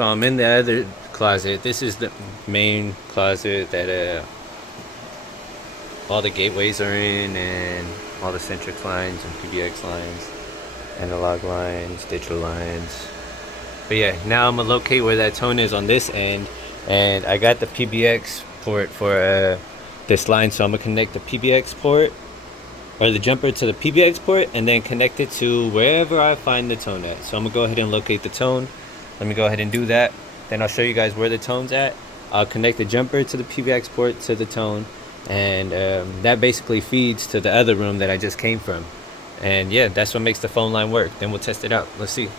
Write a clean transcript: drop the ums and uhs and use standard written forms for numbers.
So I'm in the other closet. This is the main closet that all the gateways are in, and all the Centrix lines and PBX lines, analog lines, digital lines. But yeah, now I'm gonna locate where that tone is on this end, and I got the PBX port for this line, so I'm gonna connect the PBX port or the jumper to the PBX port and then connect it to wherever I find the tone at. So I'm gonna go ahead and locate the tone. Let me go ahead and do that. Then I'll show you guys where the tone's at. I'll connect the jumper to the PBX port to the tone, and that basically feeds to the other room that I just came from. And yeah, that's what makes the phone line work. Then we'll test it out. Let's see.